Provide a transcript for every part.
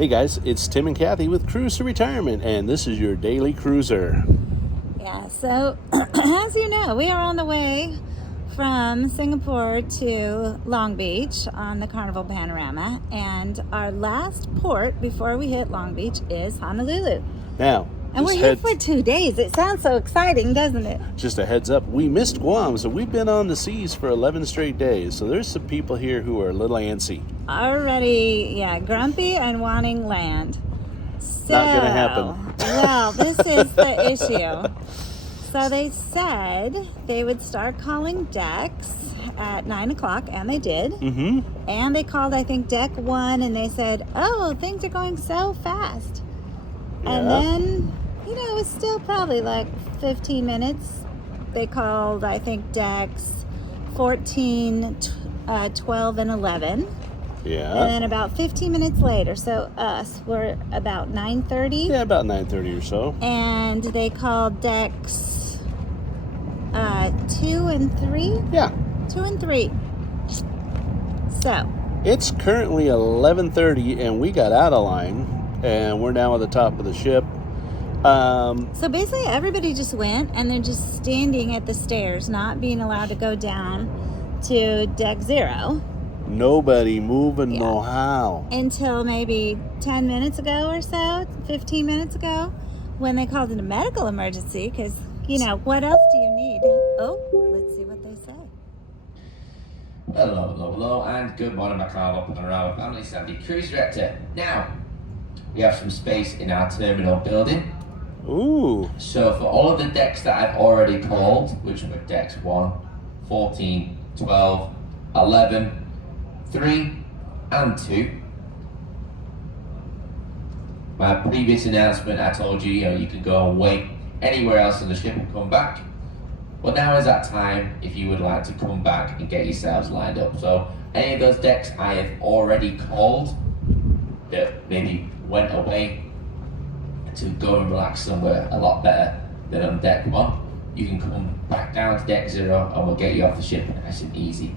Hey guys, it's Tim and Kathy with Cruise to Retirement, and this is your daily cruiser. Yeah, so as you know, we are on the way from Singapore to Long Beach on the Carnival Panorama, and our last port before we hit Long Beach is Honolulu. Now, and we're here for 2 days. It sounds so exciting, doesn't it? Just a heads up, we missed Guam, so we've been on the seas for 11 straight days. So there's some people here who are a little antsy. Already, yeah, grumpy and wanting land. So, not gonna happen. Well, this is the issue. So they said they would start calling decks at 9 o'clock, and they did. Mm-hmm. And they called, I think, deck 1, and they said, oh, things are going so fast. Yeah. And then, you know, it was still probably like 15 minutes. They called, I think, decks 14, 12, and 11. Yeah. And then about 15 minutes later, so us, we're about 9:30. Yeah, about 9:30 or so. And they called decks 2 and 3? Yeah. 2 and 3. So. It's currently 11:30, and we got out of line, and we're now at the top of the ship. So basically, everybody just went, and they're just standing at the stairs, not being allowed to go down to deck 0. Nobody moving no how. Until maybe 10 minutes ago or so, 15 minutes ago, when they called it a medical emergency, because, you know, what else do you need? Oh, let's see what they say. Hello, and good morning, my Carnival Panorama family. Sandy, Cruise Director. Now, we have some space in our terminal building. Ooh. So for all of the decks that I've already called, which were decks 1, 14, 12, 11, 3 and 2. My previous announcement, I told you, you can go and wait anywhere else on the ship and come back. Well, now is that time if you would like to come back and get yourselves lined up. So any of those decks I have already called that maybe went away to go and relax somewhere a lot better than on deck 1, you can come back down to deck 0 and we'll get you off the ship nice and easy.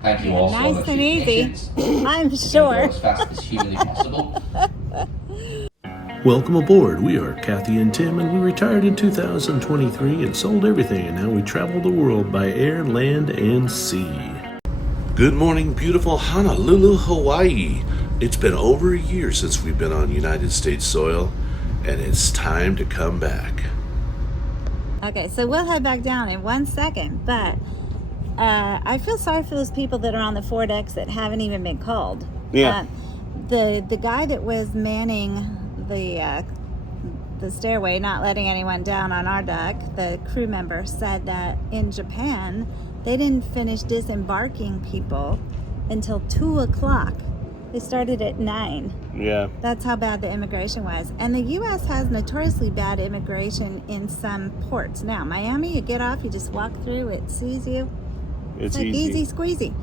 Thank you all so much. Nice and easy, I'm sure. As fast as humanly possible. Welcome aboard. We are Kathy and Tim, and we retired in 2023 and sold everything, and now we travel the world by air, land, and sea. Good morning, beautiful Honolulu, Hawaii. It's been over a year since we've been on United States soil, and it's time to come back. Okay, so we'll head back down in 1 second, but I feel sorry for those people that are on the 4 decks that haven't even been called. Yeah. The guy that was manning the stairway, not letting anyone down on our deck, the crew member said that in Japan, they didn't finish disembarking people until 2 o'clock. They started at 9. Yeah. That's how bad the immigration was. And the U.S. has notoriously bad immigration in some ports. Now, Miami, you get off, you just walk through, it sees you. It's like easy squeezy.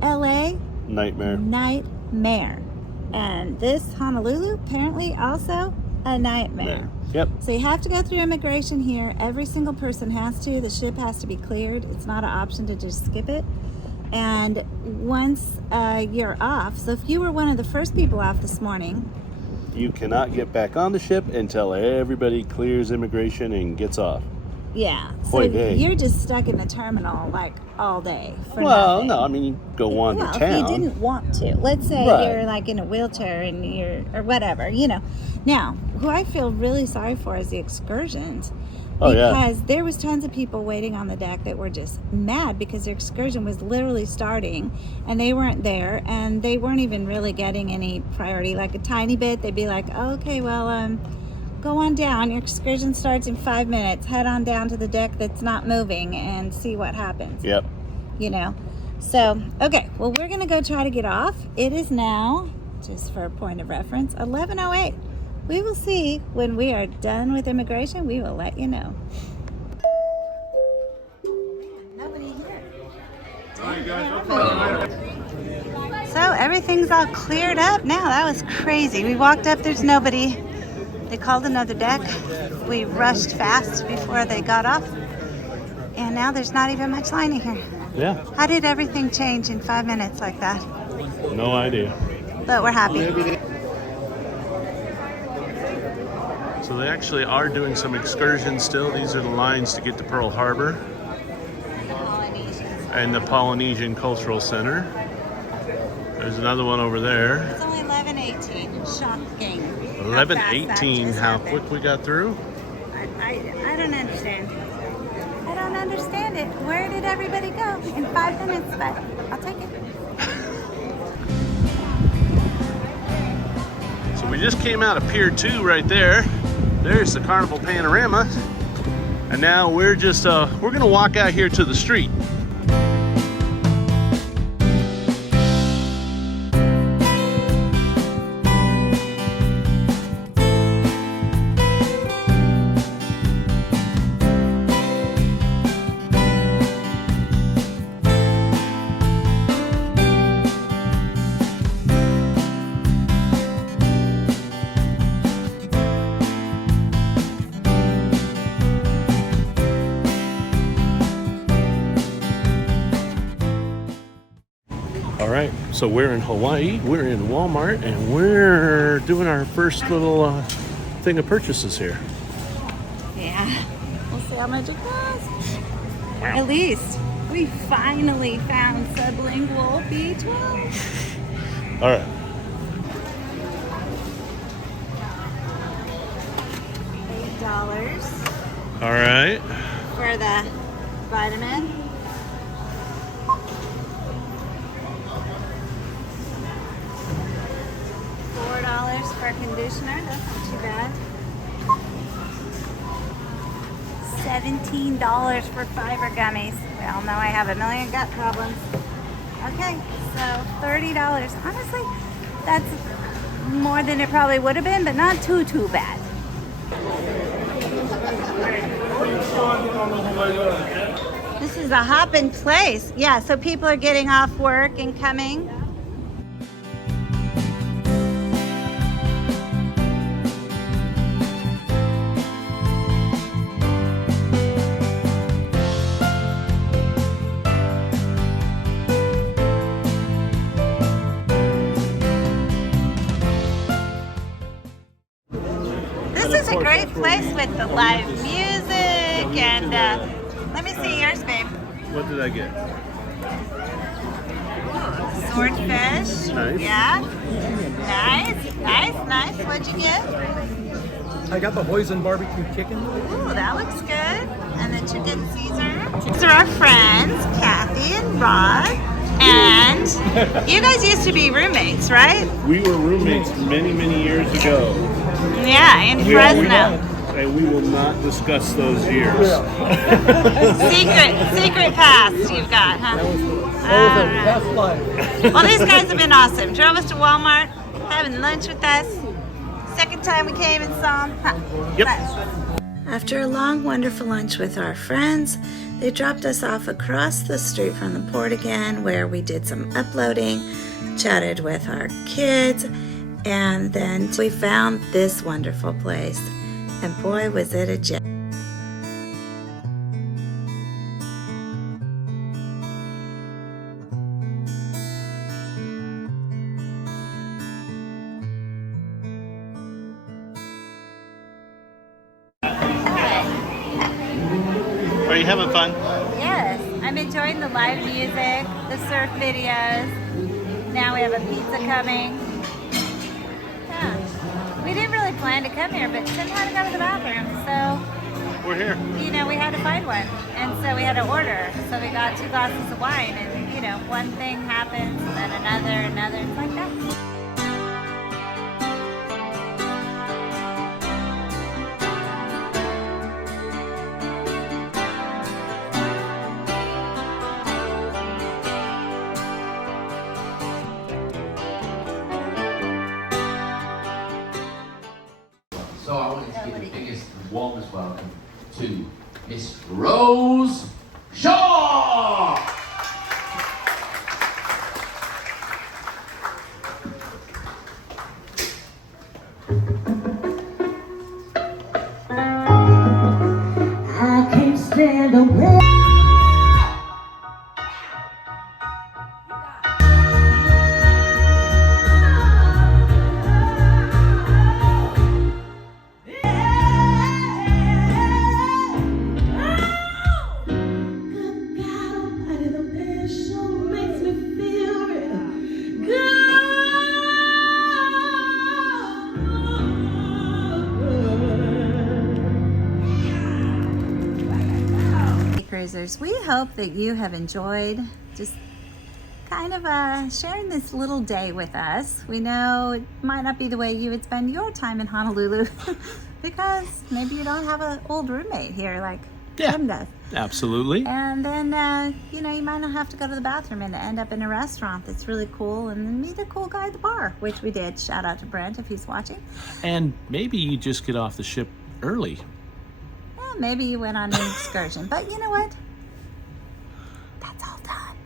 L.A. Nightmare. And this Honolulu, apparently also a nightmare. Yep. So you have to go through immigration here. Every single person has to. The ship has to be cleared. It's not an option to just skip it. And once you're off, so if you were one of the first people off this morning, you cannot get back on the ship until everybody clears immigration and gets off. Yeah, so you're just stuck in the terminal like all day for nothing. No, I mean, you go wander town. If you didn't want to. Let's say you're like in a wheelchair and or whatever, Now, who I feel really sorry for is the excursions. Because there was tons of people waiting on the deck that were just mad because their excursion was literally starting and they weren't there and they weren't even really getting any priority, like a tiny bit. They'd be like, oh, okay, well, go on down. Your excursion starts in 5 minutes. Head on down to the deck that's not moving and see what happens. Yep. So, okay, well, we're going to go try to get off. It is now, just for a point of reference, 11:08. We will see when we are done with immigration. We will let you know. Nobody here. So everything's all cleared up now. That was crazy. We walked up, there's nobody. They called another deck. We rushed fast before they got off. And now there's not even much line in here. Yeah. How did everything change in 5 minutes like that? No idea. But we're happy. So they actually are doing some excursions still. These are the lines to get to Pearl Harbor and the Polynesian Cultural Center. There's another one over there. It's only 11:18. Shocking. 11:18. How quick we got through? I don't understand. I don't understand it. Where did everybody go in 5 minutes? But I'll take it. So we just came out of Pier 2 right there. There's the Carnival Panorama. And now we're just, we're gonna walk out here to the street. All right, so we're in Hawaii, we're in Walmart, and we're doing our first little thing of purchases here. Yeah, we'll see how much it costs. At least we finally found sublingual B12. All right. $8 All right. for the vitamin. $4 for conditioner, that's not too bad. $17 for fiber gummies. We all know I have a million gut problems. Okay, so $30. Honestly, that's more than it probably would have been, but not too bad. This is a hopping place. Yeah, so people are getting off work and coming. This is a great place with the live music and let me see yours, babe. What did I get? Swordfish. Nice. Yeah. Nice. What'd you get? I got the hoisin barbecue chicken. Ooh, that looks good. And the chicken Caesar. These are our friends, Kathy and Rod. And you guys used to be roommates, right? We were roommates many years ago. Yeah, in Fresno. And we will not discuss those years. Secret past you've got, huh? Past life. Well, these guys have been awesome. Drove us to Walmart, having lunch with us. Second time we came and saw them. Huh. Yep. After a long, wonderful lunch with our friends, they dropped us off across the street from the port again, where we did some uploading, chatted with our kids, and then we found this wonderful place. And boy, was it a gem. Are you having fun? Yes, I'm enjoying the live music, the surf videos. Now we have a pizza coming. Yeah. We didn't really plan to come here, but Tim had to go to the bathroom, so We're here. you know, we had to find one. And so we had to order. So we got 2 glasses of wine, and you know, one thing happens, and then another, it's like that. So I wanted to give the biggest, warmest welcome to Miss Rose Shaw! I can't stand away. travelers, we hope that you have enjoyed just kind of sharing this little day with us. We know it might not be the way you would spend your time in Honolulu because maybe you don't have an old roommate here like Tim does. Absolutely. And then, you might not have to go to the bathroom and end up in a restaurant that's really cool and then meet a cool guy at the bar, which we did. Shout out to Brent if he's watching. And maybe you just get off the ship early. Yeah, maybe you went on an excursion. But you know what? That's all done.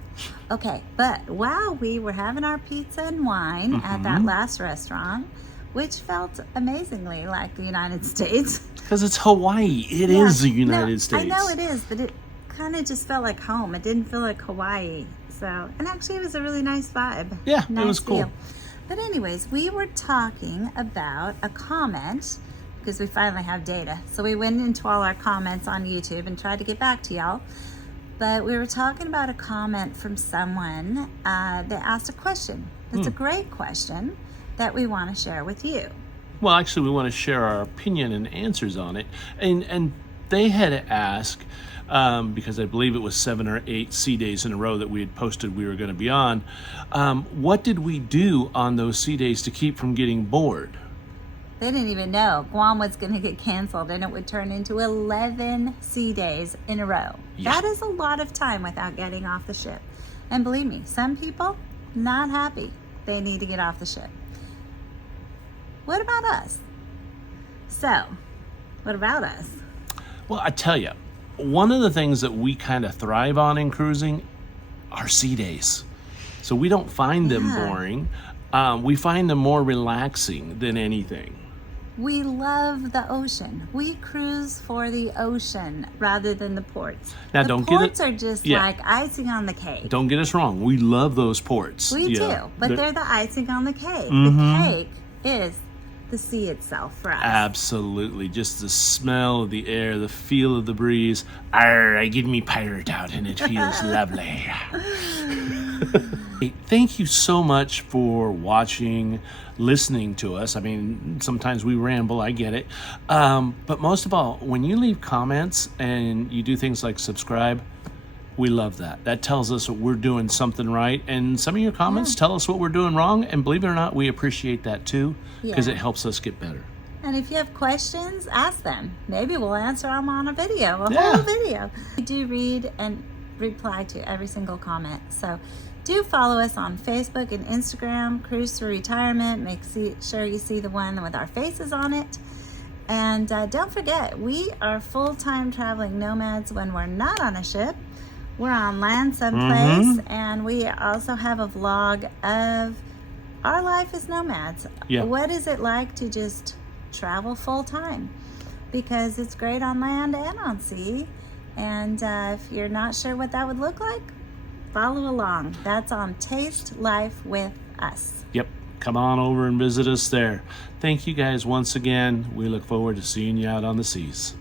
Okay, but while we were having our pizza and wine at that last restaurant, which felt amazingly like the United States. Because it's Hawaii. It is the United States. I know it is, but it kind of just felt like home. It didn't feel like Hawaii. So, and actually it was a really nice vibe. Yeah, nice it was cool. feel. But anyways, we were talking about a comment because we finally have data. So we went into all our comments on YouTube and tried to get back to y'all. But we were talking about a comment from someone that asked a question. It's a great question that we want to share with you. Well, actually, we want to share our opinion and answers on it. And they had to ask, because I believe it was 7 or 8 sea days in a row that we had posted we were going to be on, what did we do on those sea days to keep from getting bored? They didn't even know Guam was going to get canceled and it would turn into 11 sea days in a row. Yeah. That is a lot of time without getting off the ship. And believe me, some people not happy. They need to get off the ship. What about us? So, what about us? Well, I tell you, one of the things that we kind of thrive on in cruising are sea days. So we don't find them boring. We find them more relaxing than anything. We love the ocean. We cruise for the ocean rather than the ports. Now, the ports are just like icing on the cake. Don't get us wrong. We love those ports. We do, but they're the icing on the cake. The cake is the sea itself for us. Absolutely. Just the smell of the air, the feel of the breeze. I get me pirate out and it feels lovely. Hey, thank you so much for watching, listening to us. I mean, sometimes we ramble, I get it. But most of all, when you leave comments and you do things like subscribe, we love that. That tells us that we're doing something right. And some of your comments tell us what we're doing wrong. And believe it or not, we appreciate that too, because it helps us get better. And if you have questions, ask them. Maybe we'll answer them on a video, a whole video. We do read and reply to every single comment. So do follow us on Facebook and Instagram, Cruise to Retirement. Make sure you see the one with our faces on it. And don't forget, we are full-time traveling nomads when we're not on a ship. We're on land someplace, and we also have a vlog of our life as nomads. Yeah. What is it like to just travel full-time? Because it's great on land and on sea. And if you're not sure what that would look like, follow along. That's on Taste Life with Us. Yep. Come on over and visit us there. Thank you guys once again. We look forward to seeing you out on the seas.